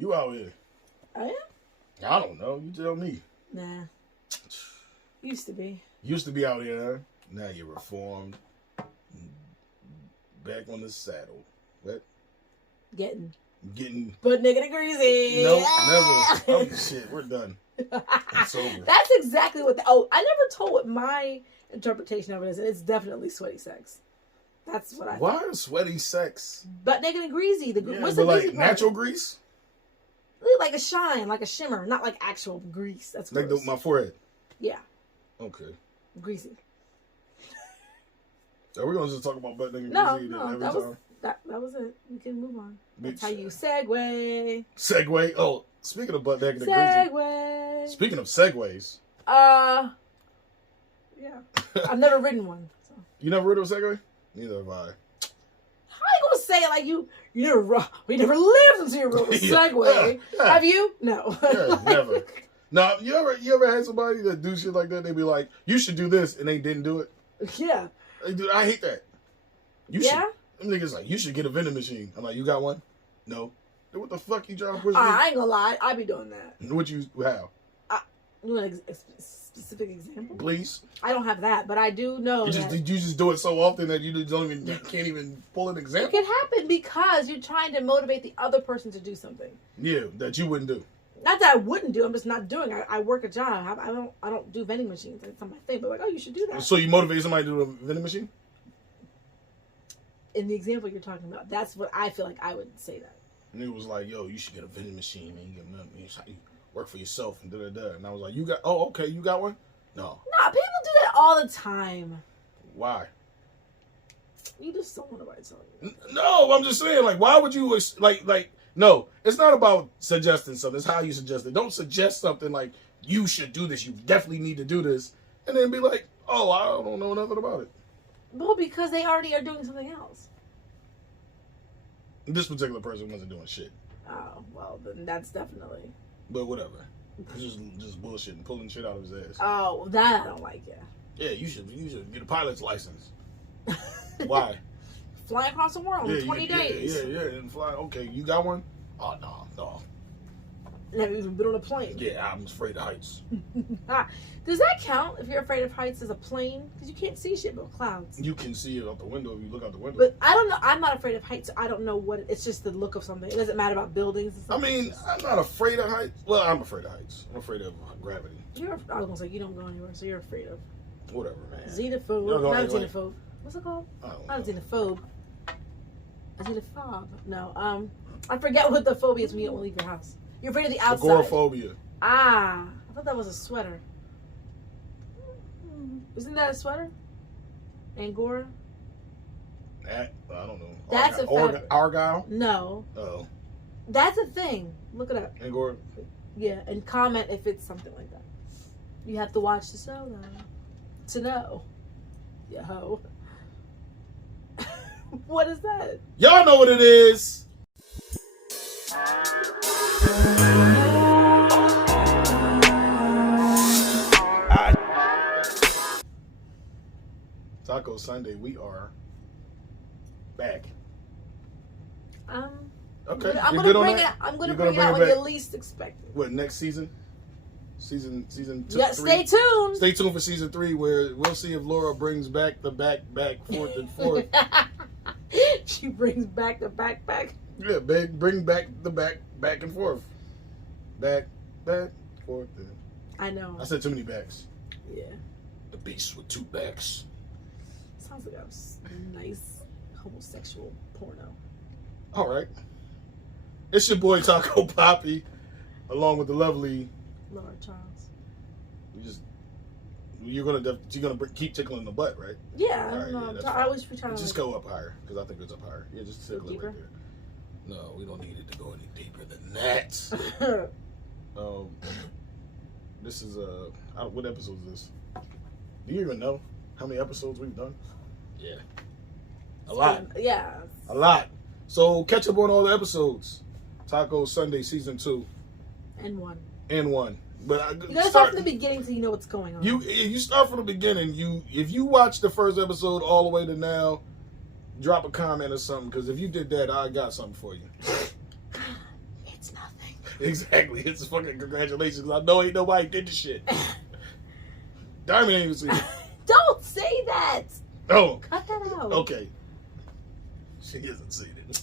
You out here. I am? I don't know. You tell me. Nah. Used to be. Used to be out here, huh? Now you're reformed. Back on the saddle. What? Getting. But nigga and greasy. Nope, never. Oh, shit, we're done. It's over. That's exactly what I never told what my interpretation of it is, and it's definitely sweaty sex. That's what I Why thought. sweaty sex? But naked and greasy. What's but the greasy like part? natural grease? Like a shine, like a shimmer, not like actual grease. That's like gross. my forehead. Yeah. Okay. Greasy. Are we gonna just talk about butt naked No, greasy no, every that time? was it. We can move on. That's Bitch. how you segue. Segue. Oh, speaking of butt naked and greasy. Segue. Speaking of segues. Yeah. I've never ridden one. So. You never rid of a Segway? Neither have I. How you gonna say it like you never lived until you rode a Segway? Yeah. Have you? No. Yeah, never. Now, you ever had somebody that do shit like that? They be like, "You should do this," and they didn't do it. Yeah. Dude, I hate that. You Yeah? should. Them niggas like, you should get a vending machine. I'm like, you got one? No. Then what the fuck you trying to push me? I ain't gonna lie. I be doing that. What you how? You want a specific example? Please. I don't have that, but I do know You just do it so often that you can't even pull an it example. can happen because you're trying to motivate the other person to do something. Yeah, that you wouldn't do. Not that I wouldn't do. I'm just not doing. I work a job. I don't do vending machines. That's not my thing. But like, oh, you should do that. So you motivate somebody to do a vending machine? In the example you're talking about, that's what I feel like I would say that. And it was like, yo, you should get a vending machine, man. You work for yourself and da-da-da. And I was like, okay, you got one? No. Nah, people do that all the time. Why? You just don't want nobody telling you. No, I'm just saying, like, why would you, no, it's not about suggesting something. It's how you suggest it. Don't suggest something like, you should do this. You definitely need to do this. And then be like, oh, I don't know nothing about it. Well, because they already are doing something else. This particular person wasn't doing shit. Oh, well, then that's definitely. But whatever. It's just bullshitting, pulling shit out of his ass. Oh, that I don't like, yeah. Yeah, you should get a pilot's license. Why? Fly across the world in 20 days. Yeah, and fly. Okay, you got one? Oh, no. Never even been on a plane. Yeah, I'm afraid of heights. Does that count if you're afraid of heights as a plane? Because you can't see shit but clouds. You can see it out the window if you look out the window. But I don't know. I'm not afraid of heights. So I don't know what. It's just the look of something. It doesn't matter about buildings and stuff. I mean, I'm not afraid of heights. Well, I'm afraid of heights. I'm afraid of gravity. I was gonna say you don't go anywhere, so you're afraid of. Whatever, man. Xenophobe. Not a xenophobe. What's it called? Not a know. xenophobe. A xenophobe. No. I forget what the phobia is when you don't leave your house. You're afraid of the outside. Agoraphobia. I thought that was a sweater. Isn't that a sweater? Angora? I don't know. That's a fabric. Argyle? No. Oh. That's a thing. Look it up. Angora? Yeah, and comment if it's something like that. You have to watch the show though to know. Yeah, ho. What is that? Y'all know what it is. Taco Sunday, we are back. Okay. I'm gonna bring it out when you least expect it. What, next season? Season 2. Yeah, stay tuned. Stay tuned for season 3, where we'll see if Laura brings back the back, forth and forth. She brings back the back. Yeah, bring back the back and forth. Back, forth. I know. I said too many backs. Yeah. The beast with 2 backs. Sounds like a nice homosexual porno. All right. It's your boy Taco Papi, along with the lovely Laura Charles. You're gonna keep tickling the butt, right? Yeah, All right, no, yeah, I wish we try to just go up higher, because I think it's up higher. Yeah, just tickle it deeper? right there. No, we don't need it to go any deeper than that. This is what episode is this? Do you even know how many episodes we've done? Yeah, a lot. Yeah, a lot. So catch up on all the episodes. Taco Sunday season 2 and 1. But you gotta start from the beginning so you know what's going on. You start from the beginning. If you watch the first episode all the way to now, drop a comment or something. Because if you did that, I got something for you. It's nothing. Exactly. It's fucking congratulations. I know ain't nobody did the shit. Diamond ain't even seen it. Don't say that. Oh. Cut that out. Okay. She hasn't seen it.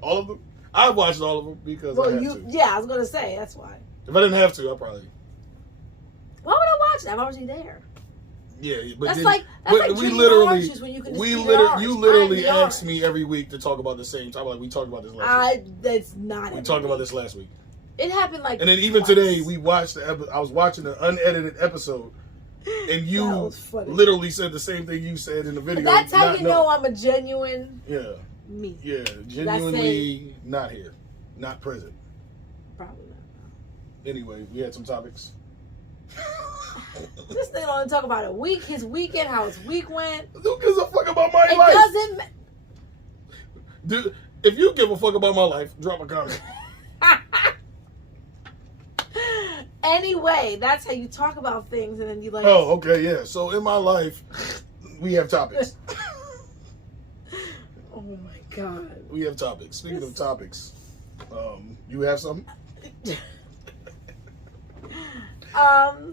All of them? I watched all of them because I had to. Yeah, I was gonna say that's why. If I didn't have to, I probably. Why would I watch that? I'm already there. Yeah, but That's then, like we literally, when you can you literally ask me every week to talk about the same topic. Like we talked about this last week. That's not. We talked about this last week. It happened like. And then even today, we watched I was watching the unedited episode, and you literally said the same thing you said in the video. That's how you know I'm a genuine. Yeah. Me. Yeah, genuinely not here, not present. Probably not. Anyway, we had some topics. This thing only talk about a week, his weekend, how his week went. Who gives a fuck about my life? It doesn't matter. Dude, if you give a fuck about my life, drop a comment. Anyway, that's how you talk about things, and then you like. Oh, okay, yeah. So in my life, we have topics. Oh my god. We have topics. Speaking of topics, you have something?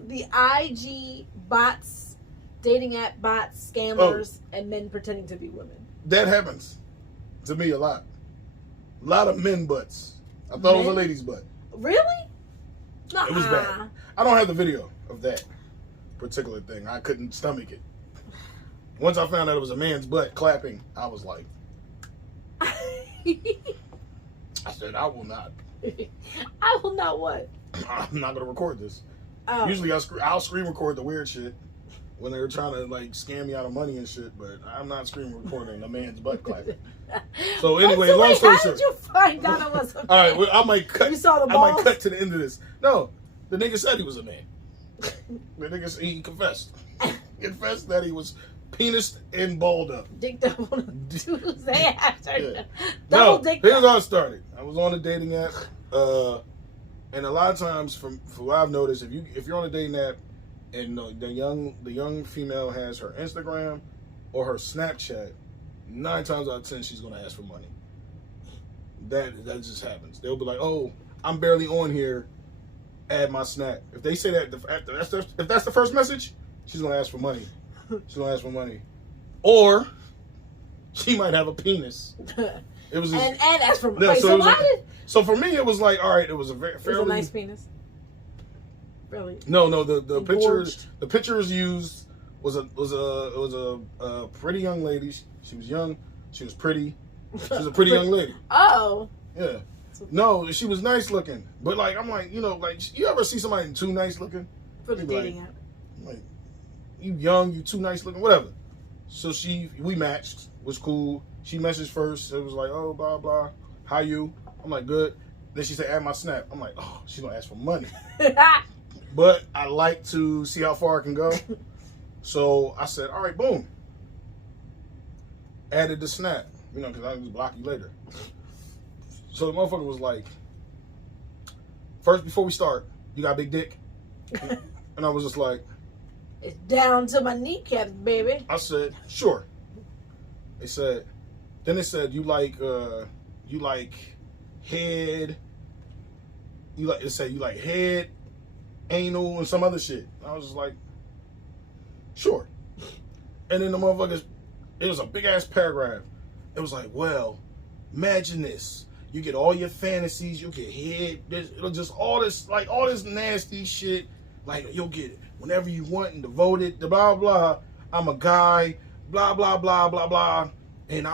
The IG bots, dating app bots, scammers, and men pretending to be women. That happens to me a lot. A lot of men butts. I thought it was a lady's butt. Really? Nuh-uh. It was bad. I don't have the video of that particular thing. I couldn't stomach it. Once I found out it was a man's butt clapping, I was like, I said, I will not. I will not what? I'm not going to record this. Oh. Usually I'll screen record the weird shit when they're trying to like scam me out of money and shit, but I'm not screen recording a man's butt clapping. So anyway, long story short. How did you find out it was a man? All right, well, I might cut. You saw the I might balls? cut to the end of this. No, the nigga said he was a man. The nigga he confessed. He confessed that he was penis and balled up. Dicked up on a Tuesday after. Yeah. Double No, dick. here's how it started. I was on a dating app, and a lot of times, from what I've noticed, if you're on a dating app, and the young female has her Instagram or her Snapchat, 9 times out of 10 she's gonna ask for money. That just happens. They'll be like, "Oh, I'm barely on here. Add my Snap." If they say that, if that's the first message, she's gonna ask for money. She's gonna ask for money, or she might have a penis. It was just, and ask for money. Yeah, So so for me, it was like, all right, it was a fairly it was a nice penis. Really? No. The pictures used was a pretty young lady. She was young. She was pretty. She was a pretty young lady. Oh. Yeah. No, she was nice looking. But like, I'm like, like, you ever see somebody too nice looking? For the dating app. Like, you young, you too nice looking, whatever. So we matched, was cool. She messaged first. It was like, oh, blah, blah. How you? I'm like, good. Then she said, add my Snap. I'm like, oh, she's going to ask for money. But I like to see how far I can go. So I said, all right, boom. Added the Snap, because I can just block you later. So the motherfucker was like, first, before we start, you got a big dick? And I was just like, it's down to my kneecaps, baby. I said, sure. Then it said, you like head, you like head, anal, and some other shit. And I was just like, sure. And then the motherfuckers, it was a big ass paragraph. It was like, well, imagine this. You get all your fantasies, you get head, just all this nasty shit. Like, you'll get it whenever you want and devoted, blah, blah. I'm a guy, blah, blah, blah, blah, blah. And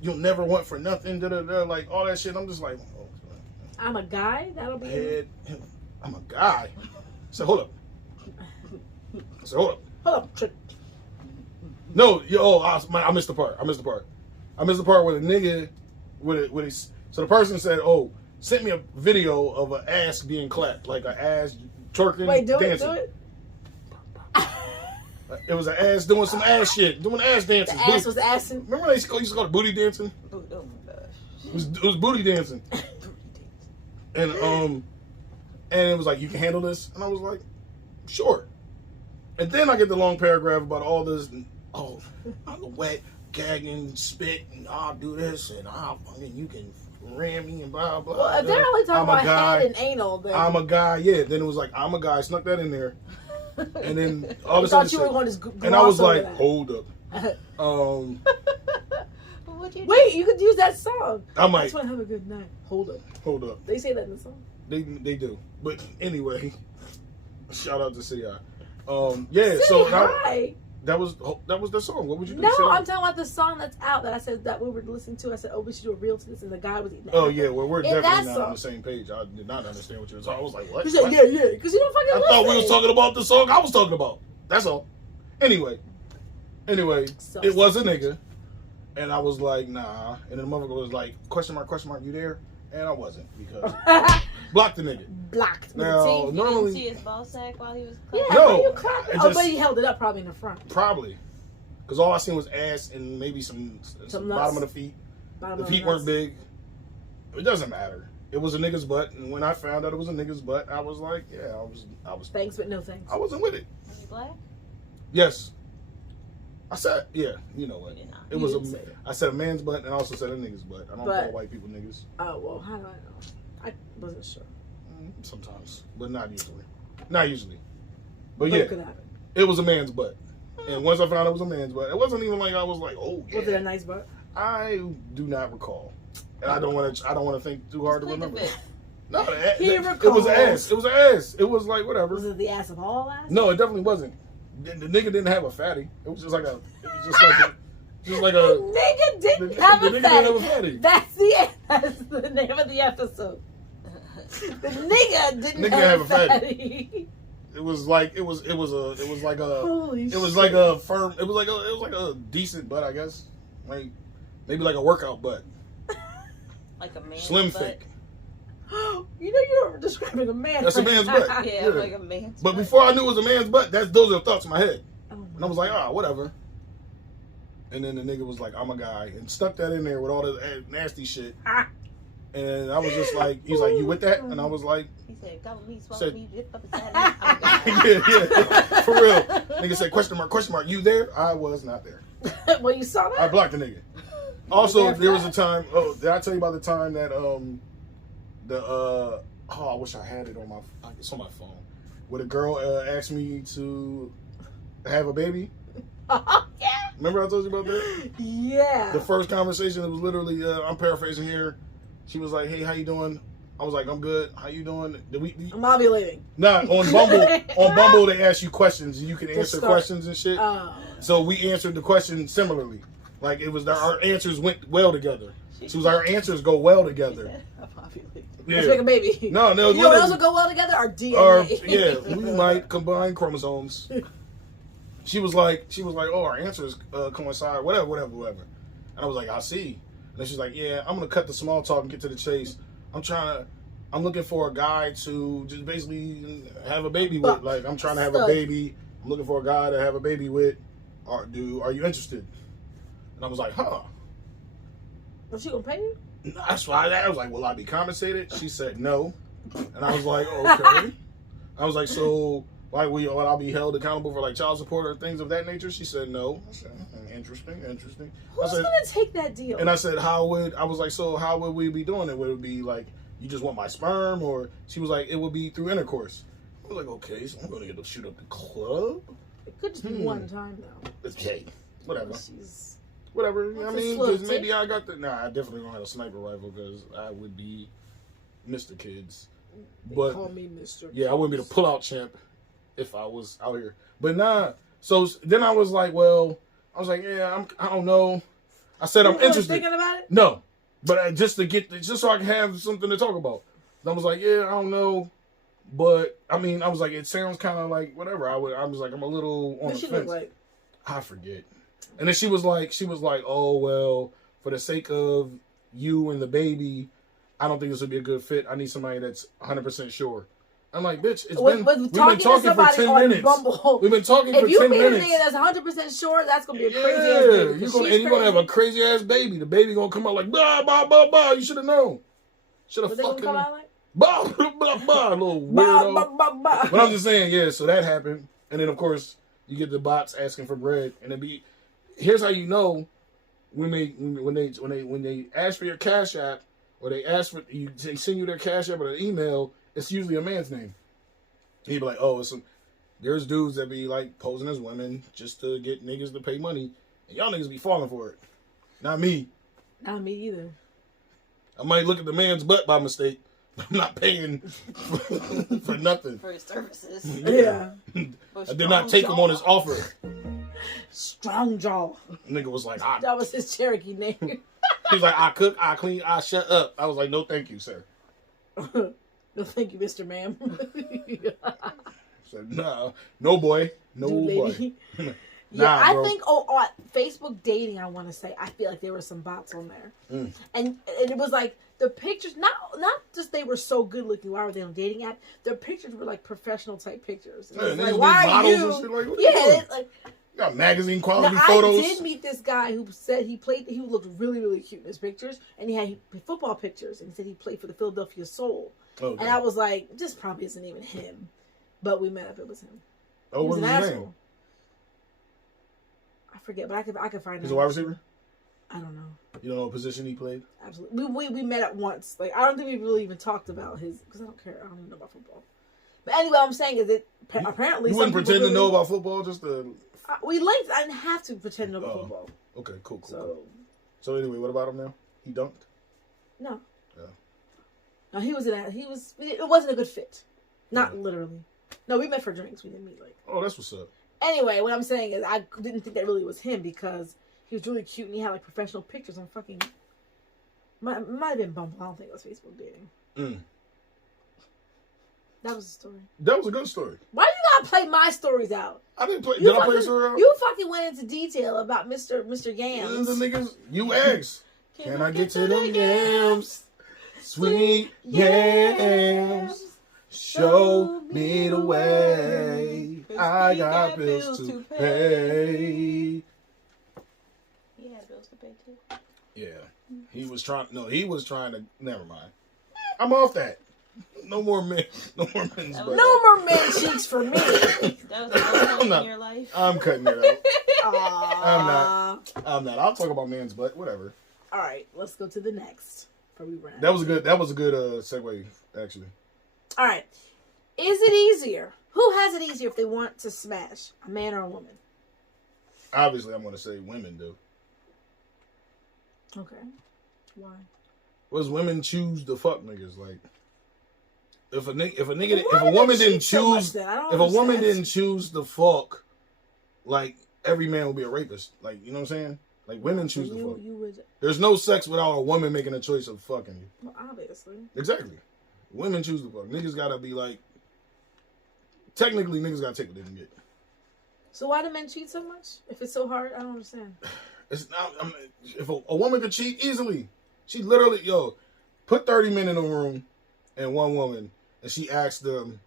you'll never want for nothing, da, da, da, like all that shit. I'm just like, oh, I'm a guy? That'll be head. I'm a guy. So hold up. Hold up. No, I missed the part. I missed the part where the nigga, so the person said, oh, sent me a video of an ass being clapped, like an ass twerking, dancing. Do it. It was an ass doing some ass shit, doing ass dancing. The ass was assing. Remember they used to call it booty dancing? Oh my gosh. It was booty dancing. And it was like, you can handle this? And I was like, sure. And then I get the long paragraph about all this, and, oh, I'm the wet, gagging, spit, and I'll do this, and you can ran me and blah blah. Well, if they're only talking I'm a about guy. head and anal, then I'm a guy. Yeah. Then it was like I'm a guy. Snuck that in there, and then all of a thought sudden, you were going to just and I was gloss over like, that. hold up. What'd you do? Wait, you could use that song. I I might just want to have a good night. Hold up. hold up. They say that in the song. They do. But anyway, shout out to City Eye. Yeah. City So High. that was the song. What would you do? No, City High? I'm talking about the song that's out that I said that we were listening to. I said, oh, we should do a reel to this, and the guy was eating. Oh yeah, well we're In that definitely not song. on the same page. I did not understand what you were talking. I was like, what? He said, What? yeah, because you don't fucking I listen. thought we was talking about the song I was talking about. That's all. Anyway, So it was a nigga, and I was like, nah. And then the motherfucker was like, question mark, you there? And I wasn't because blocked the nigga. blocked. Now See, you normally, didn't see his ball sack while he was Yeah, clapping? No, you clapped. it Oh, just- but he held it up probably in the front. probably because all I seen was ass and maybe some Some bottom nuts. of the feet. Bottom The of feet the weren't nuts. big. It doesn't matter. It was a nigga's butt, and when I found out it was a nigga's butt, I was like, yeah, I was. Thanks, but no thanks. I wasn't with it. Was he black? Yes. I said, yeah, you know what? You know. It You was didn't say it. I said a man's butt, and I also said a nigga's butt. I don't But- call white people niggas. Oh, well, how do I know? I wasn't sure. Sometimes, but not usually. Not usually. But But yeah, it could happen. it was a man's butt. And once I found out it was a man's butt, it wasn't even like I was like, oh yeah. Was it a nice butt? I do not recall, and I don't want to think too hard to Plead the remember. fifth. No, He it was recalls. ass. It was ass. It was like whatever. Was it the ass of all ass? No, it definitely wasn't. The nigga didn't have a fatty. It was just like a. It was just like a. Just like The a. nigga didn't the have nigga a didn't have a fatty. fatty. That's the name of the episode. The nigga didn't Nigga have have a a fatty. fatty. It was like it was like a. Holy It was shit. like a firm. It was like a decent butt, I guess. Like maybe like a workout butt, Like a man. slim butt. thick. You know you're describing a man. That's a man's butt. Yeah, Yeah. like a man. But before I knew it was a man's butt, those are the thoughts in my head, Oh my and I was like, ah, whatever. And then the nigga was like, I'm a guy, and stuck that in there with all the nasty shit. Ah. And I was just like, he's like, you with that? And I was like, He said, "Go with me, swallow Said- me, dip up inside me." I'm yeah, for real. Nigga said, question mark, you there? I was not there. Well, you saw I that? blocked the nigga. Also, Yeah, there was a right. time. Oh, did I tell you about the time that I wish I had it on my. It's on my phone. Where the girl asked me to have a baby. Yeah. Remember I told you about that? Yeah. The first conversation, it was literally. I'm paraphrasing here. She was like, "Hey, how you doing?" I was like, "I'm good. How you doing?" Did we? I'm ovulating. Nah, on Bumble. On Bumble, they ask you questions, and you can answer start. questions and shit. Oh. So we answered the question similarly. Like it was our answers went well together. She was like, our answers go well together. I'm ovulating. Let's make a baby. No, You know what else literally- would go well together? Our DNA. or yeah, we might combine chromosomes. She was like, oh, our answers coincide, whatever. And I was like, I see. And then she's like, yeah, I'm gonna cut the small talk and get to the chase. I'm looking for a guy to just basically have a baby with. Like, I'm trying to have a Stud. baby. I'm looking for a guy to have a baby with. Are you interested? And I was like, huh. Was she gonna pay you? That's why I was like, will I be compensated? She said no. And I was like, okay. I was like, so like will I be held accountable for like child support or things of that nature? She said no. I said, interesting. Who's I said, gonna take that deal? and I said, how would we be doing it? Would it be like you just want my sperm? Or she was like, it would be through intercourse. I was like, okay, so I'm gonna get to shoot up the club. It could just be one time though. It's gay. Whatever. She's Whatever. I What's mean, a slow because maybe tip? I got the. Nah, I definitely don't have a sniper rifle because I would be Mr. Kids. they But call me Mr. yeah, I wouldn't be the pull-out champ if I was out here. But nah. So then I was like, well, I was like, yeah, I don't know. I said I'm You really interested. thinking about it? No, but just so I can have something to talk about. And I was like, yeah, I don't know. But I mean, I was like, it sounds kind of like whatever. I was like, I'm a little on What the she fence. look like? I forget. And then she was like, oh well, for the sake of you and the baby, I don't think this would be a good fit. I need somebody that's 100% sure. I'm like, bitch, we've been talking for 10 minutes. Bumble. We've been talking for If you 10 meet a minutes. n're that's 100% sure, that's gonna be a crazy ass Yeah, baby. you're gonna have a crazy ass baby. The baby gonna come out like blah blah blah blah. You should have known. Should have What they gonna fucking come out like? blah blah blah blah. Little Bah, weirdo. bah, bah, bah. But I'm just saying, yeah. So that happened, and then of course you get the bots asking for bread, and it be. Here's how you know when they ask for your Cash App or they ask for they send you their cash app or an email, it's usually a man's name. He'd be like, oh, there's dudes that be like posing as women just to get niggas to pay money, and y'all niggas be falling for it. Not me. Not me either. I might look at the man's butt by mistake. I'm not paying for nothing. For his services. Yeah. I did not take him on his offer. Strong jaw. Nigga was like, that was his Cherokee name. He's like, I cook, I clean, I shut up. I was like, no, thank you, sir. No, thank you, Mr. Ma'am. Said, nah, no boy, no boy. Yeah, nah, bro. I think on Facebook dating, I want to say, I feel like there were some bots on there, and it was like the pictures, not just they were so good looking. Why were they on a dating app? Their pictures were like professional type pictures. Yeah, like, why are you? Like, Yeah, like you got magazine quality now, photos. I did meet this guy who said he looked really, really cute in his pictures, and he had football pictures, and he said he played for the Philadelphia Soul. Okay. And I was like, this probably isn't even him, but we met up. It was him. Oh, what was his name? I forget, but I could find. He's a wide receiver. I don't know. You don't know what position he played? Absolutely. We met up once. Like, I don't think we really even talked about his, because I don't care. I don't even know about football. But anyway, what I'm saying is that apparently you wouldn't pretend to know about football, just to. We linked. I didn't have to pretend to know about football. Okay, cool. So anyway, what about him now? He dunked? No. Yeah. No, he was it wasn't a good fit. Not literally. No, we met for drinks. We didn't meet like. Oh, that's what's up. Anyway, what I'm saying is I didn't think that really was him because he was really cute and he had like professional pictures on fucking. Might have been Bumble. I don't think it was Facebook dating. That was the story. That was a good story. Why you gotta play my stories out? I didn't play. Did I play a story out? You fucking went into detail about Mr. Yams. The niggas, you asked. Can I get to the yams? Sweet yams. Show me the way. I got bills to pay. He had bills to pay too. Yeah. He was trying to, never mind. I'm off that. No more men. No more men's butt. No more men cheeks for me. That was the most in your life. I'm cutting it out. I'm not. I'll talk about men's butt. Whatever. All right, let's go to the next. Before we run. That was a good segue, actually. All right. Is it easier? Who has it easier if they want to smash, a man or a woman? Obviously, I'm going to say women do. Okay. Why? Because women choose the fuck niggas. Like, if a woman didn't choose the fuck, like every man would be a rapist. Like, you know what I'm saying? Like, women choose the fuck. There's no sex without a woman making a choice of fucking you. Well, obviously. Exactly. Women choose the fuck. Niggas gotta be like. Technically, niggas gotta take what they can get. So why do men cheat so much? If it's so hard, I don't understand. It's not. If a woman could cheat easily, she literally put 30 men in a room and one woman, and she asks them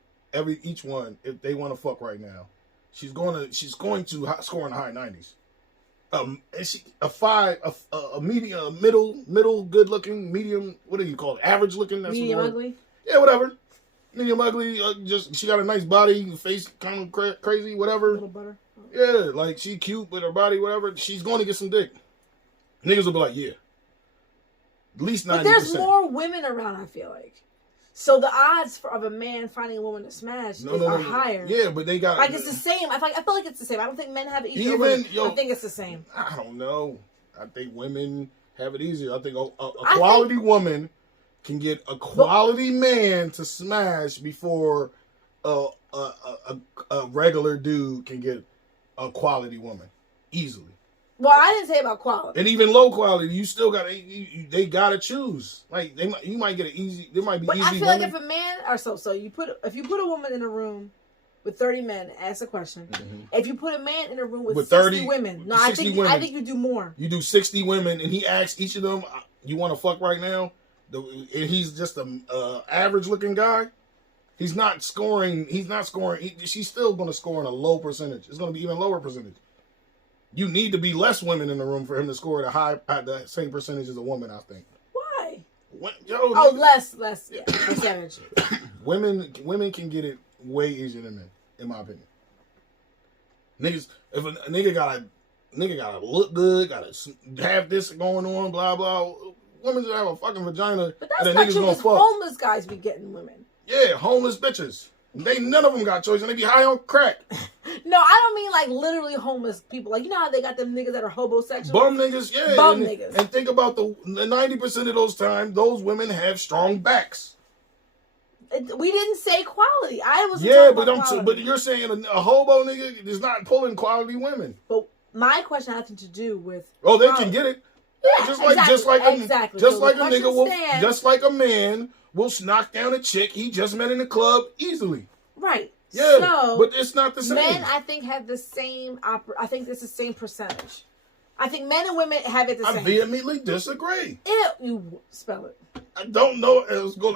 each one if they want to fuck right now. She's going to score in the high 90s. And she a medium, middle, good looking, medium. What do you call it? Average looking. That's medium ugly. Yeah, whatever. Medium ugly. Just she got a nice body, face kind of crazy, whatever. A little butter. Oh. Yeah, like she cute with her body, whatever. She's going to get some dick. Niggas will be like, yeah. At least 90%. But there's more women around, I feel like. So the odds of a man finding a woman to smash are higher. Yeah, but they got... Like, it's the same. I feel like it's the same. I don't think men have it easier. I think it's the same. I don't know. I think women have it easier. I think a quality woman can get a quality man to smash before a regular dude can get a quality woman. Easily. Well, I didn't say about quality. And even low quality, you still got to. They gotta choose. Like you might get an easy. There might be. But easy I feel women. like if a man or so if you put a woman in a room with 30 men, ask a question. Mm-hmm. If you put a man in a room with 60 women, no, 60 women, I think you do more. You do 60 women, and he asks each of them, "You want to fuck right now?" And he's just a average looking guy. He's not scoring. She's still going to score in a low percentage. It's going to be even lower percentage. You need to be less women in the room for him to score at the same percentage as a woman, I think. Why? Less percentage. Women can get it way easier than men, in my opinion. Niggas, if a nigga gotta look good, gotta have this going on, blah blah. women that have a fucking vagina But and that's the not niggas true gonna because fuck. homeless guys be getting women. Yeah, homeless bitches. None of them got choice and they be high on crack. No, I don't mean like literally homeless people. Like, you know how they got them niggas that are hobosexuals? Bum niggas, yeah. Bum niggas. And think about the 90% of those times, those women have strong backs. We didn't say quality. I was But you're saying a hobo nigga is not pulling quality women. But my question had nothing to do with. Oh, they can get it. Yeah, just exactly. like a man will knock down a chick he just met in the club easily. Right. Yeah, so, but it's not the same. Men, I think, have the same. I think it's the same percentage. I think men and women have it the same. I vehemently disagree. You spell it. I don't know. It was going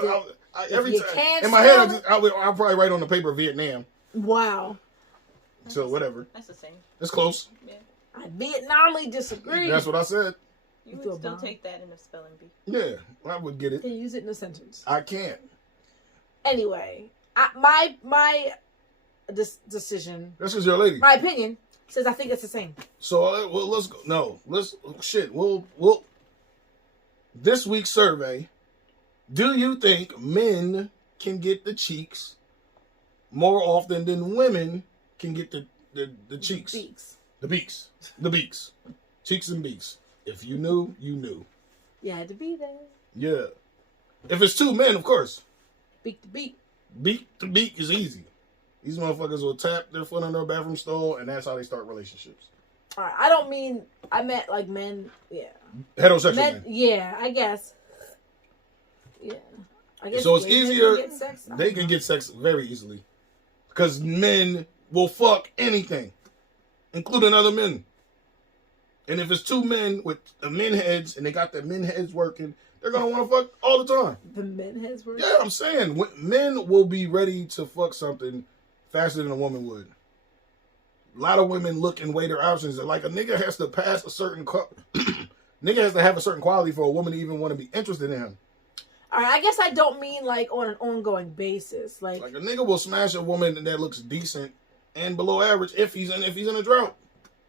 every time in my head. I'll probably write on the paper Vietnam. Wow. So whatever. That's the same. It's close. Yeah. I Vietnamly disagree. That's what I said. You would still take that in a spelling bee. Yeah, I would get it. Can you use it in a sentence? I can't. Anyway, my decision. That's because you're a lady. My opinion says I think it's the same. So let's go. No, We'll. This week's survey: do you think men can get the cheeks more often than women can get the cheeks? The beaks. Cheeks and beaks. If you knew, you knew. You had to be there. Yeah. If it's two men, of course. Beak to beak. Beak to beak is easy. These motherfuckers will tap their foot on their bathroom stall, and that's how they start relationships. All right. I meant like men. Yeah. Heterosexual men. Yeah, I guess. Yeah. I guess so it's easier. They can get sex very easily. Because men will fuck anything, including other men. And if it's two men with the men heads and they got the men heads working, they're going to want to fuck all the time. The men heads working? Yeah, I'm saying. Men will be ready to fuck something faster than a woman would. A lot of women look and weigh their options. Like a nigga has to pass a certain... nigga has to have a certain quality for a woman to even want to be interested in him. All right, I guess I don't mean like on an ongoing basis. Like a nigga will smash a woman that looks decent and below average if he's in a drought.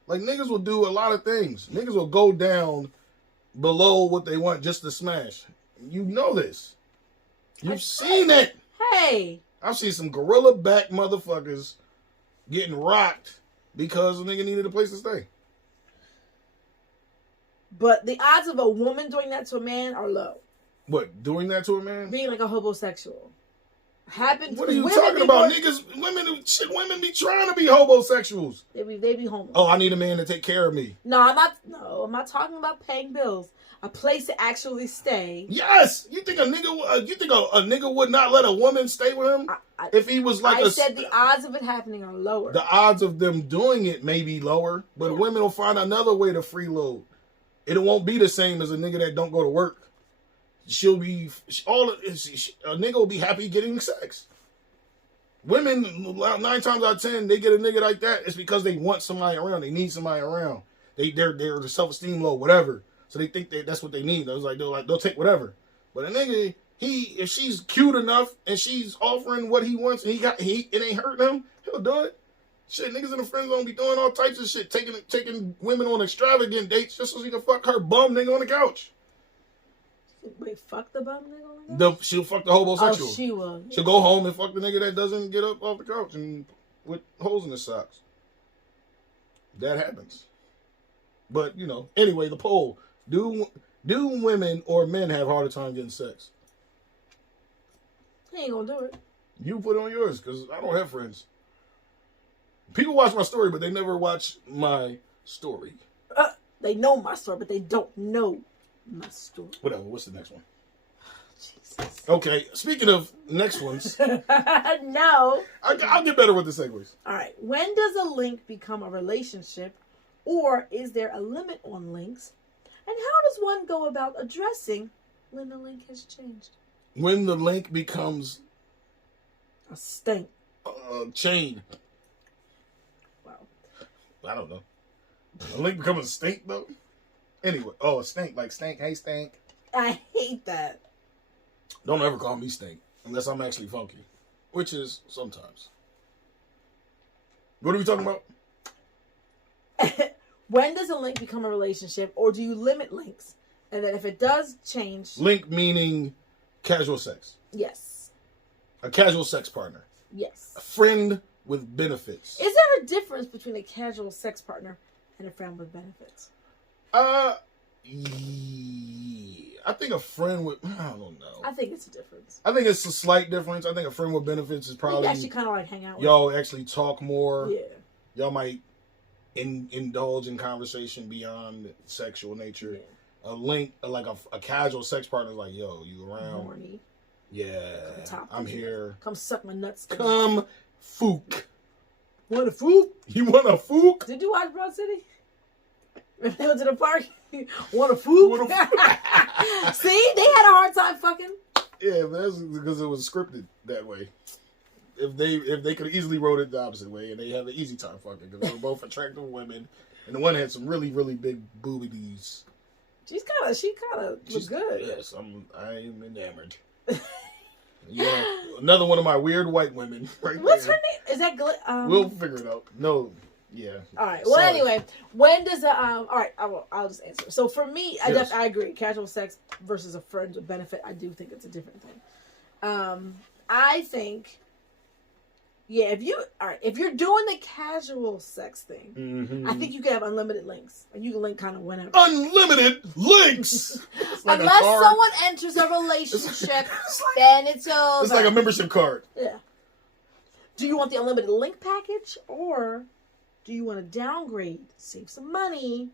Like niggas will do a lot of things. Niggas will go down below what they want just to smash. You know this. You've seen it. Hey. I've seen some gorilla back motherfuckers getting rocked because a nigga needed a place to stay. But the odds of a woman doing that to a man are low. What, doing that to a man? Being like a homosexual. Happens. What are you talking about? Women be trying to be homosexuals. They be homeless. Oh, I need a man to take care of me. No, I'm not talking about paying bills. A place to actually stay. Yes, you think a nigga would not let a woman stay with him if he was like? I said the odds of it happening are lower. The odds of them doing it may be lower, but women will find another way to freeload. It won't be the same as a nigga that don't go to work. A nigga will be happy getting sex. Women, 9 times out of 10, they get a nigga like that. It's because they want somebody around. They need somebody around. Their self-esteem low, whatever. So they think that's what they need. They'll take whatever. But a nigga, if she's cute enough and she's offering what he wants and it ain't hurting him, he'll do it. Shit, niggas in the friend zone be doing all types of shit, taking women on extravagant dates just so she can fuck her bum nigga on the couch. Wait, fuck the bum nigga on the couch? She'll fuck the homosexual. Oh, she will. She'll go home and fuck the nigga that doesn't get up off the couch and with holes in his socks. That happens. But, anyway, the poll. Do women or men have harder time getting sex? He ain't gonna do it. You put it on yours, because I don't have friends. People watch my story, but they never watch my story. They know my story, but they don't know my story. Whatever. What's the next one? Jesus. Okay. Speaking of next ones. No. I'll get better with the segues. All right. When does a link become a relationship? Or is there a limit on links? And how does one go about addressing when the link has changed? When the link becomes a stink. Chain. Wow. I don't know. A link becomes a stink, though? Anyway. Oh, a stink. Like stink. Hey, stink. I hate that. Don't ever call me stink. Unless I'm actually funky. Which is sometimes. What are we talking about? When does a link become a relationship? Or do you limit links? And then if it does change... Link meaning casual sex. Yes. A casual sex partner. Yes. A friend with benefits. Is there a difference between a casual sex partner and a friend with benefits? Yeah. I think a friend with... I don't know. I think it's a difference. I think it's a slight difference. I think a friend with benefits is probably... You actually kind of like hang out with. Y'all actually talk more. Yeah. Y'all might indulge in conversation beyond sexual nature. Yeah. A link, like a casual sex partner is like, yo, you around? Horny. Yeah, I'm here. Come suck my nuts. Come fook. Want a fook? You want a fook? Did you watch Broad City? They went to the park. Want a fook? See, they had a hard time fucking. Yeah, but that's because it was scripted that way. If they could have easily wrote it the opposite way, and they had an easy time fucking because they were both attractive women, and the one had some really really big boobies. She kind of looks good. Yes, I'm enamored. Yeah, another one of my weird white women. Right What's there. her name? Is that We'll figure it out. No, yeah. All right. Well, anyway, when does all right? I'll just answer. So for me, Yes. I agree. Casual sex versus a friend with benefit. I do think it's a different thing. I think. Yeah, if you're doing the casual sex thing, Mm-hmm. I think you can have unlimited links, and you can link kind of whenever. Unlimited links. Like Unless someone enters a relationship, then it's over. It's like a membership card. Yeah. Do you want the unlimited link package, or do you want to downgrade, save some money,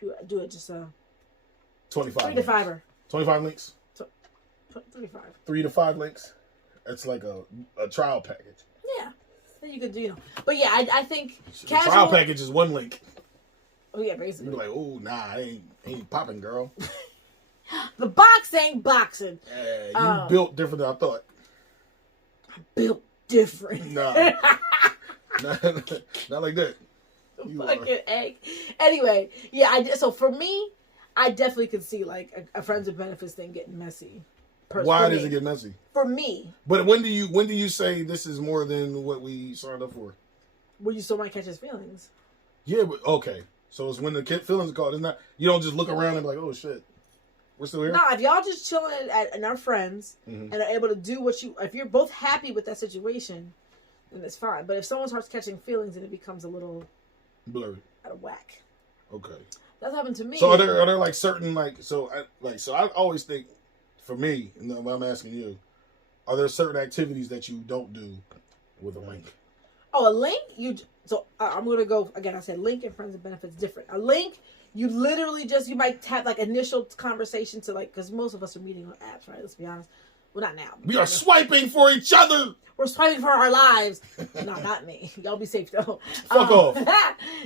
do it just 25. 3 to 5 25 links. 3 to 5. 3 to 5 links. That's like a trial package. Yeah, then you could do. But yeah, I think The casual trial package is one link. Oh yeah, You basically. be like, oh nah, I ain't popping, girl. The box ain't boxing. You built different than I thought. Built different. Nah. not like that. You Fucking egg. Anyway, yeah. So for me, I definitely could see like a friends with benefits thing getting messy. Why does it get messy? For me. But when do you say this is more than what we signed up for? When you still might catch his feelings. Yeah, but okay. So it's when the feelings are called. It's not. You don't just look around and be like, oh shit, we're still here. Nah, if y'all just chilling and are friends and are able to do if you're both happy with that situation, then it's fine. But if someone starts catching feelings, then it becomes a little blurry, out of whack. Okay. That's happened to me. So are there like certain so I always think, for me, and I'm asking you, are there certain activities that you don't do with a link? Oh, a link? I'm going to go, again, I said link and friends and benefits different. A link, you literally you might have like initial conversation to like, because most of us are meeting on apps, right? Let's be honest. Well, not now. We are swiping for each other. We're swiping for our lives. No, not me. Y'all be safe though. Fuck off.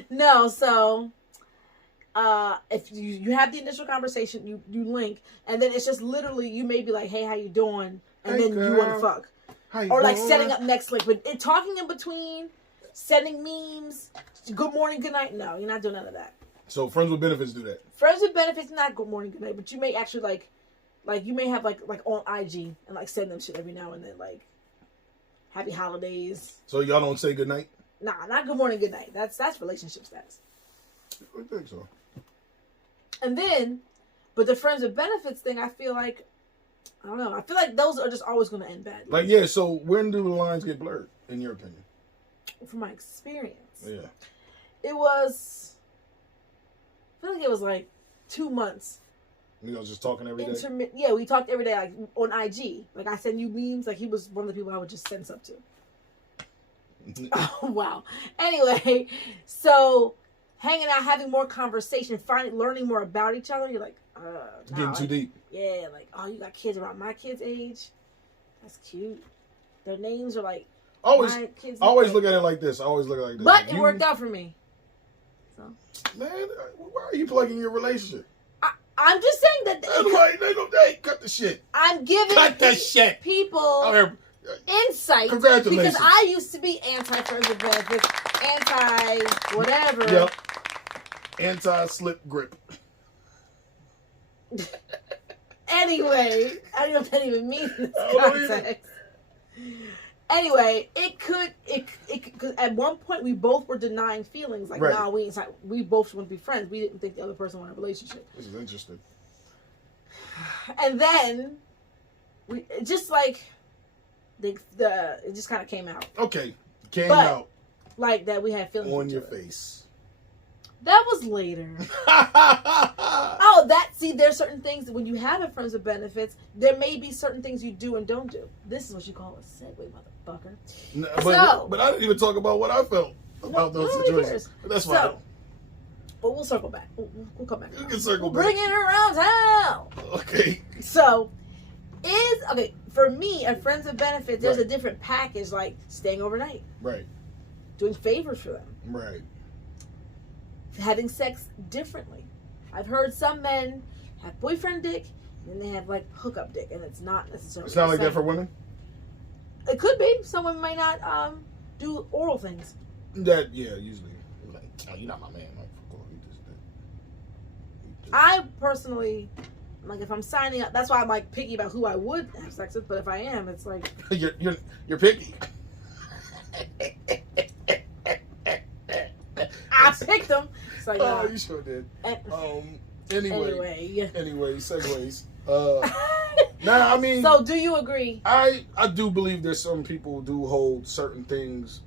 No, so if you have the initial conversation, you link, and then it's just literally you may be like, hey, how you doing? And then you want to fuck. Or like setting up next link. But talking in between, sending memes, good morning, good night. No, you're not doing none of that. So friends with benefits do that. Friends with benefits, not good morning, good night. But you may actually like you may have like on IG and like send them shit every now and then, like happy holidays. So y'all don't say good night? Nah, not good morning, good night. That's relationship status. I think so. And then, but the friends with benefits thing, I feel like, I don't know. I feel like those are just always going to end badly. Like, yeah, so when do the lines get blurred, in your opinion? From my experience. Yeah. It was, I feel like it was like 2 months. You know, just talking every day? Yeah, we talked every day, like on IG. Like I send you memes, like he was one of the people I would just send stuff to. Oh, wow. Anyway, so hanging out, having more conversation, learning more about each other. You're like, getting too deep. Yeah, like, oh, you got kids around my kid's age. That's cute. Their names are like always look at it like this. But But it worked out for me. So, man, why are you plugging your relationship? I'm just saying that. Hey, cut the shit. I'm giving people insight. Congratulations. Because I used to be anti-friends with benefits, anti-whatever. Yep. Anti-slip grip. Anyway, I don't know if that even means in this context. Anyway, it could, because at one point we both were denying feelings. Like, right. nah, we both want to be friends. We didn't think the other person wanted a relationship. This is interesting. And then we just like it just kind of came out. Okay, came out like that. We had feelings on your face. That was later. There's certain things that when you have a friends with benefits, there may be certain things you do and don't do. This is what you call a segue, motherfucker. No, but I didn't even talk about what I felt about those situations. That's fine. But we'll circle back. We'll come back. You can circle back. Bring it around town. Okay. So, for me, a friends with benefits, there's a different package, like staying overnight. Right. Doing favors for them. Right. Having sex differently. I've heard some men have boyfriend dick, and then they have like hookup dick, and it's not necessarily. It's not like that for women. It could be. Some women might not do oral things. Usually, like, oh, you're not my man. Like, fuck off, I personally, like, if I'm signing up, that's why I'm like picky about who I would have sex with. But if I am, it's like you're picky. I picked them. It's like, oh, you sure did. Anyway, segues. I mean. So, do you agree? I do believe there's some people do hold certain things,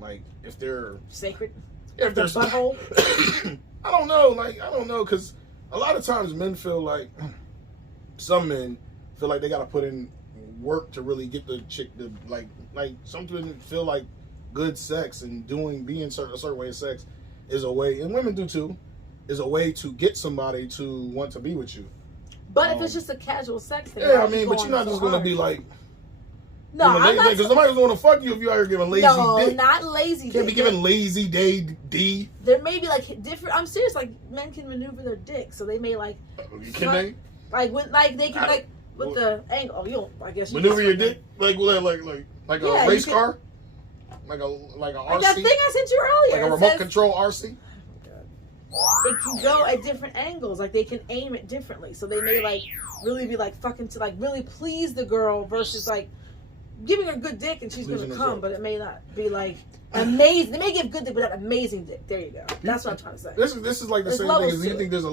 like if they're sacred. If they're butthole. I don't know, because a lot of times men feel like some men feel like they got to put in work to really get the chick to like some men feel like good sex and being a certain way of sex is a way, and women do too, is a way to get somebody to want to be with you. But if it's just a casual sex thing, yeah, I mean, but you're not just gonna be like, no, I'm not. Because nobody's gonna fuck you if you out here giving lazy dick. No, not lazy. You can't be giving lazy day D. There may be like different. I'm serious. Like men can maneuver their dick, so they may like. Can they? Like when they can like with the angle. Oh, you don't. I guess you maneuver your dick like a race car. Like a RC. Like that thing I sent you earlier. Like a remote control RC. It can go at different angles. Like they can aim it differently. So they may like really be like fucking to like really please the girl versus like giving her good dick and she's gonna come, but it may not be like amazing. They may give good dick, but not amazing dick. There you go. That's what I'm trying to say. This is like the same thing. Do you think there's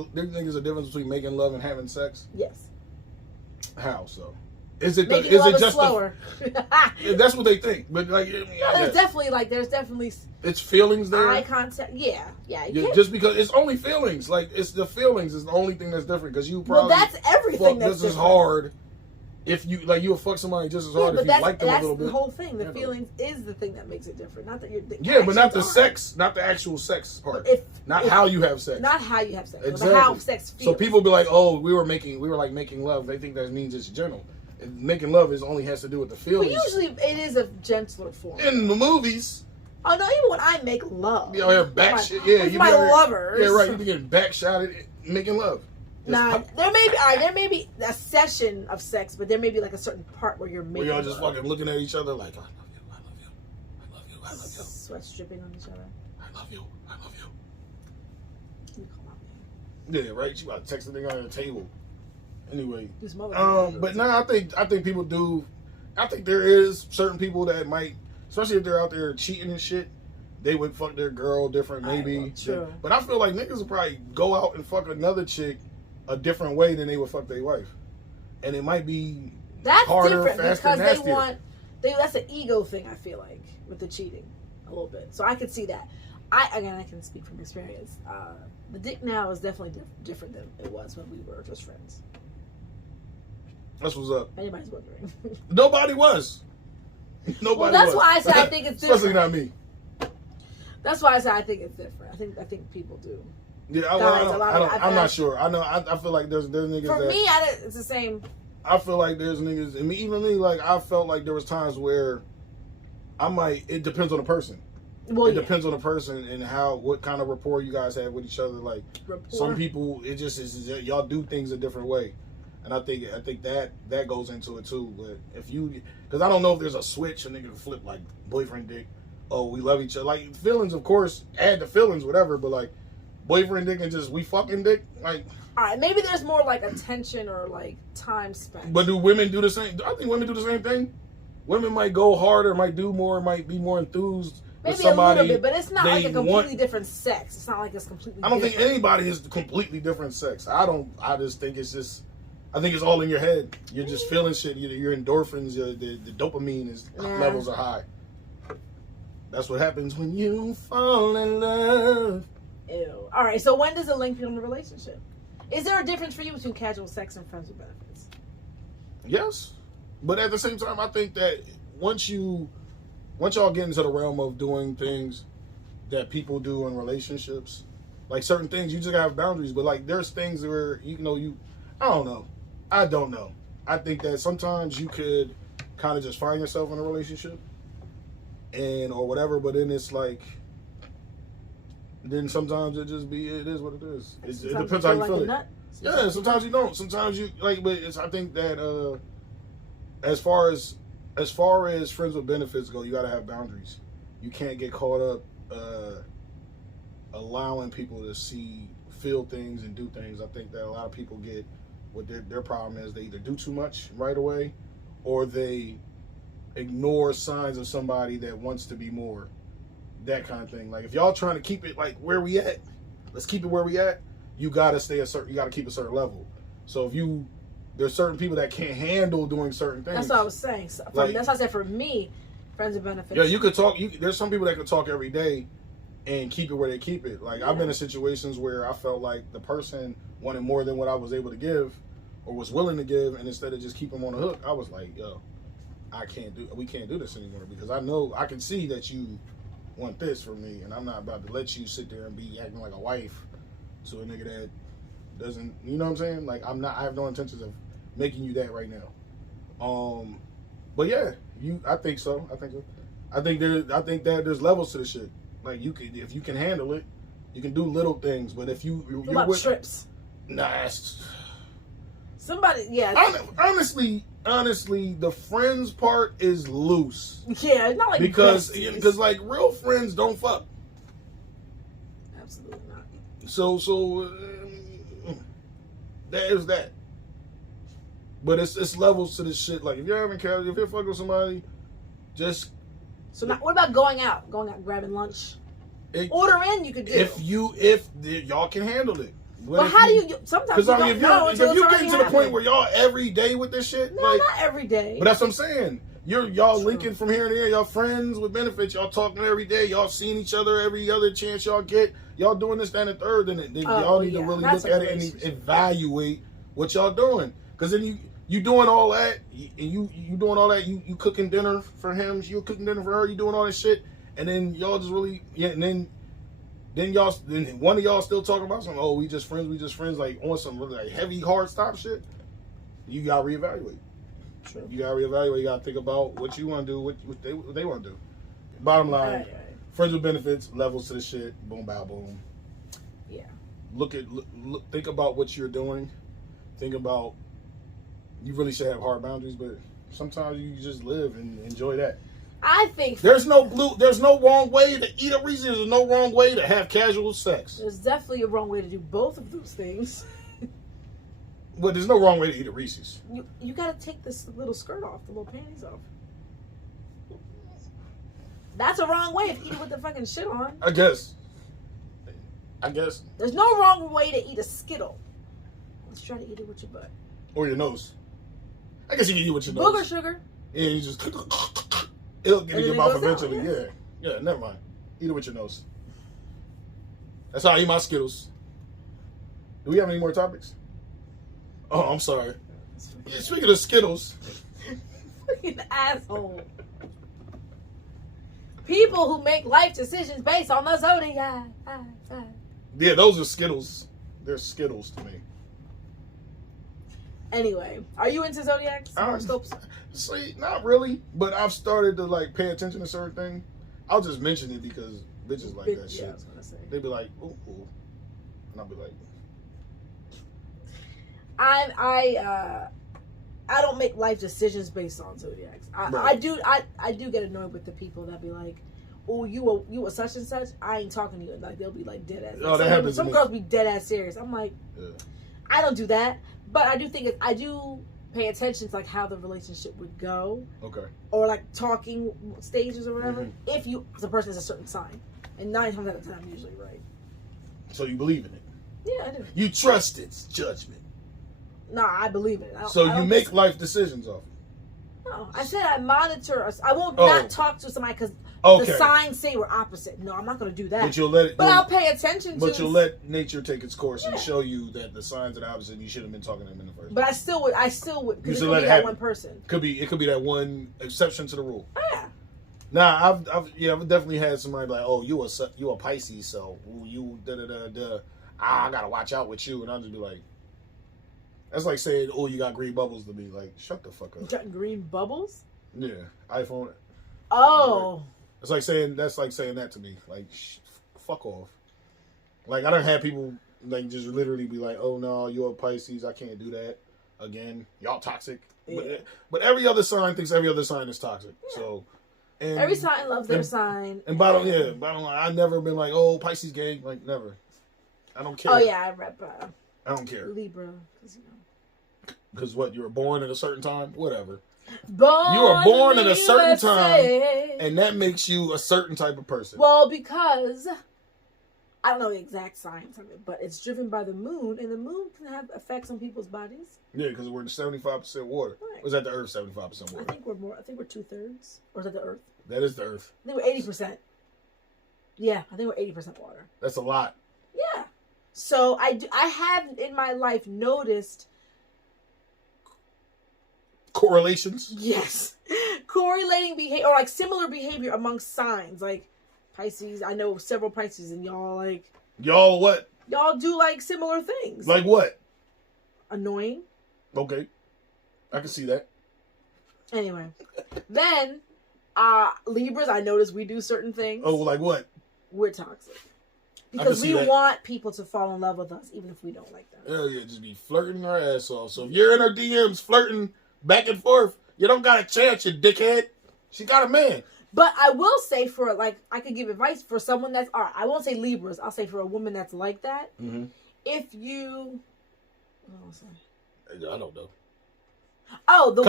a difference between making love and having sex? Yes. How so? Is it just slower? That's what they think, but like, there's definitely it's feelings there. Eye contact, yeah. Just because it's only feelings, like it's the feelings is the only thing that's different. Because you probably that's everything that's just as hard. If you like, you'll fuck somebody just as hard if you like them a little bit. That's the whole thing. The feelings is the thing that makes it different. Not that you're. But not the sex, not the actual sex part. Not how you have sex. Not how you have sex. Exactly. But how sex feels. So people be like, "Oh, we were making love." They think that means it's gentle. Making love only has to do with the feelings. But usually it is a gentler form. In the movies. Oh no! Even when I make love, you know, with my lovers. Yeah, right. You be getting backshotted making love. There may be a session of sex, but there may be like a certain part where you're making. Where y'all just fucking looking at each other like, I love you, I love you, I love you, I love you. Sweat dripping on each other. I love you, I love you. You call out me. Yeah, right. You got to text the nigga on the table. Anyway, but no, I think people do. I think there is certain people that might, especially if they're out there cheating and shit, they would fuck their girl different, maybe. True. But I feel like niggas would probably go out and fuck another chick a different way than they would fuck their wife, and it might be harder, faster, nastier. That's an ego thing. I feel like with the cheating a little bit, so I could see that. I can speak from experience. The dick now is definitely different than it was when we were just friends. That's what's up. Anybody's wondering. Nobody was. Nobody. Well, that's why I said I think it's different. Especially not me. That's why I said I think it's different. I think people do. Yeah, I'm not sure. I know. I feel like there's niggas. For me, it's the same. I feel like there's niggas, and even me. Like I felt like there was times where It depends on the person. Well, it depends on the person and what kind of rapport you guys have with each other. Like some people, it just is y'all do things a different way. And I think that goes into it too. But because I don't know if there's a switch, a nigga can flip like boyfriend dick. Oh, we love each other. Like feelings, of course, add the feelings, whatever. But like boyfriend dick and just we fucking dick, like. All right, maybe there's more like attention or like time spent. But do women do the same? I think women do the same thing. Women might go harder, might do more, might be more enthused Maybe with somebody. A little bit, but it's not like a completely want, different sex. It's not like it's completely. I don't different. think anybody is completely different sex. I just think it's just. I think it's all in your head. You're just feeling shit. Your endorphins, the dopamine levels are high. That's what happens when you fall in love. Ew. All right. So when does a link become a relationship? Is there a difference for you between casual sex and friends with benefits? Yes, but at the same time, I think that once y'all get into the realm of doing things that people do in relationships, like certain things, you just gotta have boundaries. But like, there's things where I don't know. I don't know. I think that sometimes you could kind of just find yourself in a relationship or whatever, but then it's like, then sometimes it is what it is. It depends how you feel it. Yeah, sometimes you don't. Sometimes you like, but I think that as far as friends with benefits go, you got to have boundaries. You can't get caught up allowing people to feel things and do things. I think that a lot of people get what their problem is. They either do too much right away, or they ignore signs of somebody that wants to be more. That kind of thing. Like, if y'all trying to keep it like where we at, let's keep it where we at. You gotta you gotta keep a certain level. So there's certain people that can't handle doing certain things. That's what I was saying. So that's why I said for me, friends with benefits. Yeah, you could talk. There's some people that could talk every day and keep it where they keep it. Like, I've been in situations where I felt like the person wanted more than what I was able to give or was willing to give, and instead of just keep them on the hook, I was like, yo, we can't do this anymore, because I can see that you want this from me, and I'm not about to let you sit there and be acting like a wife to a nigga that doesn't, you know what I'm saying? Like, I have no intentions of making you that right now. But yeah, I think so. I think that there's levels to the shit. Like, if you can handle it, you can do little things. But if you're with trips, nah. Somebody, yeah. Honestly, the friends part is loose. Yeah, it's not like because like, real friends don't fuck. Absolutely not. So that is that. But it's levels to this shit. Like, if you're fucking with somebody, just. So now, what about going out, grabbing lunch? Order in, you could do. If y'all can handle it. But how do you? Sometimes you don't know until if you're getting to the point where y'all every day with this shit, no, like, not every day. But that's what I'm saying. Y'all linking from here and there. Y'all friends with benefits. Y'all talking every day. Y'all seeing each other every other chance y'all get. Y'all doing this, that, and the third. Then y'all need to really look at it and evaluate what y'all doing. Because then you doing all that, and you doing all that. You cooking dinner for him. You cooking dinner for her. You doing all this shit, and then y'all just really and then one of y'all still talking about something. Oh, we just friends, like on some really like heavy hard stop shit. You gotta reevaluate. Sure. You gotta reevaluate. You gotta think about what you want to do, what they want to do. Bottom line, right. Friends with benefits, levels to the shit. Boom, bow, boom. Yeah. Think about what you're doing. Think about. You really should have hard boundaries, but sometimes you just live and enjoy that. I think there's no wrong way to eat a Reese's. There's no wrong way to have casual sex. There's definitely a wrong way to do both of those things. But there's no wrong way to eat a Reese's. You gotta take this little skirt off, the little panties off. That's a wrong way to eat it with the fucking shit on. I guess. There's no wrong way to eat a Skittle. Let's try to eat it with your butt. Or your nose. I guess you can eat it with your nose. Booger sugar. Yeah, you just. It'll get in your mouth eventually. Yeah, never mind. Eat it with your nose. That's how I eat my Skittles. Do we have any more topics? Oh, I'm sorry. Yeah, speaking of Skittles. Fucking asshole. People who make life decisions based on the zodiac. Yeah, those are Skittles. They're Skittles to me. Anyway, are you into zodiacs, horoscopes? See, not really, but I've started to like pay attention to certain things. I'll just mention it because bitches like that shit. I was gonna say. They be like, ooh, and I'll be like, I don't make life decisions based on zodiacs. I do get annoyed with the people that be like, oh, you a such and such. I ain't talking to you. Like, they'll be like dead ass. Oh, that happens. Some girls be dead ass serious. I'm like, I don't do that. But I do think pay attention to like how the relationship would go. Okay. Or like talking stages or whatever. If the person is a certain sign, and 9 times out of 10, I'm usually right. So you believe in it? Yeah, I do. You trust its judgment. No, I believe it. So you make life decisions off it? No, I said I monitor. I won't not talk to somebody because the signs say we're opposite. No, I'm not going to do that. But you'll let it. But I'll pay attention to. But you'll let nature take its course and show you that the signs are the opposite. And you should have been talking to them in the first. But I still would. Because it could be that one person. It could be that one exception to the rule. Oh, yeah. Nah, I've definitely had somebody be like, oh, you a Pisces, so you I gotta watch out with you, and I'll just be like, that's like saying, oh, you got green bubbles to be like, shut the fuck up. You got green bubbles? Yeah, iPhone. Oh. It's like saying that to me, like, fuck off. Like I don't have people like just literally be like, oh no, you're a Pisces, I can't do that again. Y'all toxic. Yeah. But every other sign thinks every other sign is toxic. Yeah. So. And, every sign loves their sign. And bottom line, I've never been like, oh, Pisces gang, like never. I don't care. Oh yeah, I rep. I don't care. Libra, because what, you were born at a certain time, whatever. You were born at a certain time, and that makes you a certain type of person. Well, because I don't know the exact science of it, but it's driven by the moon, and the moon can have effects on people's bodies. Yeah, because we're 75% water. Right. Was that the Earth 75% water? I think we're 2/3, or is that the Earth? That is the Earth. I think we're 80%. Yeah, I think we're 80% water. That's a lot. Yeah. So I have in my life noticed correlations. Yes, correlating behavior or like similar behavior amongst signs. Like Pisces, I know several Pisces, and y'all what? Y'all do like similar things. Like what? Annoying. Okay, I can see that. Anyway, then Libras, I notice we do certain things. Oh, like what? We're toxic. Because we want people to fall in love with us, even if we don't like them. Hell yeah, just be flirting our ass off. So if you're in her DMs flirting back and forth, you don't got a chance, you dickhead. She got a man. But I will say I could give advice for someone that's, I won't say Libras, I'll say for a woman that's like that. Mm-hmm. If you, I don't know. Oh, the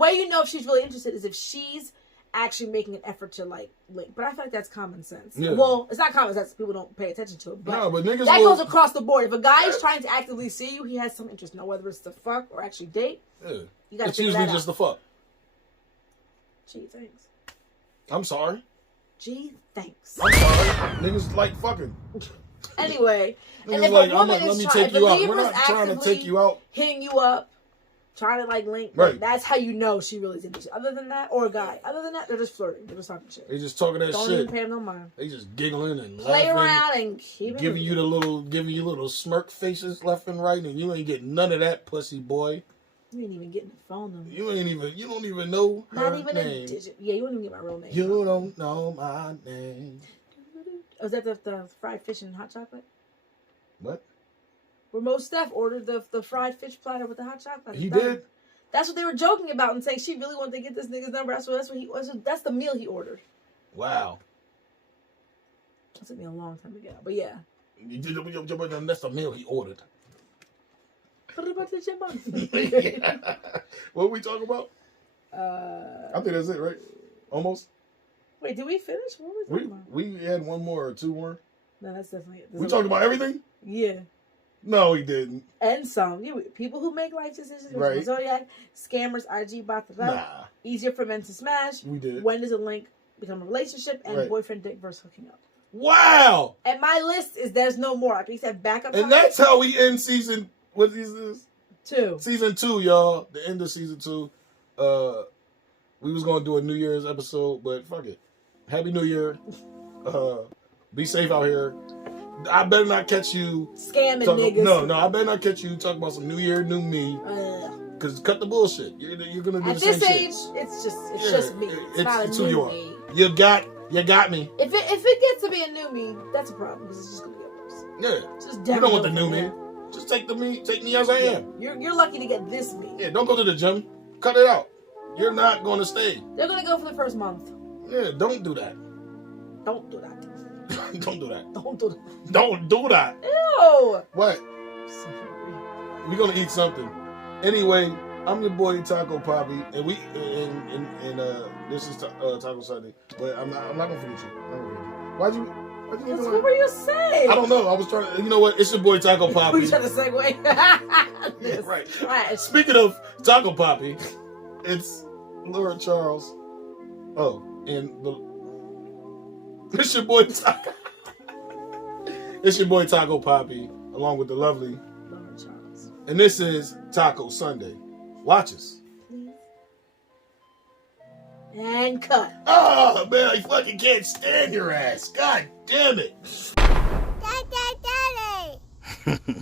way you know if she's really interested is if she's actually making an effort to like link. But I feel like that's common sense. Yeah. Well, it's not common sense. People don't pay attention to it. But, no, but niggas that goes across the board. If a guy is trying to actively see you, he has some interest. Now, whether it's to fuck or actually date, you gotta it's usually just the fuck. Gee, thanks. I'm sorry. Gee, thanks. I'm sorry. Niggas like fucking. Anyway, and if like, a woman is trying, the Libra is trying to take you out, hitting you up, trying to like link, right? That's how you know she really is interested. Other than that, or a guy. Other than that, they're just flirting. They're just talking shit. They just talking that Don't shit. Don't even pay them no mind. They just giggling and play laughing, around and keep giving you little smirk faces left and right, and you ain't getting none of that, pussy boy. You ain't even getting the phone number. You don't even know her Not even name. a digit. Yeah, you don't even get my real name. You don't know my name. Was that the fried fish and hot chocolate? What? Where Mo Steph ordered the fried fish platter with the hot chocolate. He did? That's what they were joking about and saying she really wanted to get this nigga's number. That's the meal he ordered. Wow. That took me a long time to get out, but yeah. That's the meal he ordered. What are we talking about? I think that's it, right? Almost. Wait, did we finish? What were we talking about? We had one more or two more. No, that's definitely it. We talked about everything? Yeah. No, we didn't. And some. People who make life decisions. Right. Zodiac, scammers, IG bots. Nah. Easier for men to smash. We did. When does a link become a relationship? And boyfriend dick versus hooking up. Wow. And my list is there's no more. I can said backup. And that's how we end season. What is this? 2. Season 2, y'all. The end of season 2. We was gonna do a New Year's episode, but fuck it. Happy New Year. Be safe out here. I better not catch you scamming niggas. No, I better not catch you talking about some New Year, new me. Because cut the bullshit. You're gonna do the same shit. At this age, it's just me. It's not a new me. You got me. If it gets to be a new me, that's a problem because it's just gonna get worse. Yeah. Just you don't want the new me. Just take me as I am. You're lucky to get this me. Yeah, don't go to the gym. Cut it out. You're not going to stay. They're going to go for the first month. Yeah, don't do that. Don't do that. Don't do that. Don't do that. Don't do that. Ew. What? We're going to eat something. Anyway, I'm your boy Taco Papi, and we and this is Taco Sunday. But I'm not gonna forget you. I'm not gonna forget you. Why'd you What were you saying? I don't know. I was trying to. You know what? It's your boy Taco Papi. Were you trying to segue? Yeah, right. Speaking of Taco Papi, it's Lord Charles. Oh, and it's your boy Taco. It's your boy Taco Papi, along with the lovely Lord Charles. And this is Taco Sunday. Watch us. Please. And cut. Oh man, I fucking can't stand your ass. God damn it. Daddy.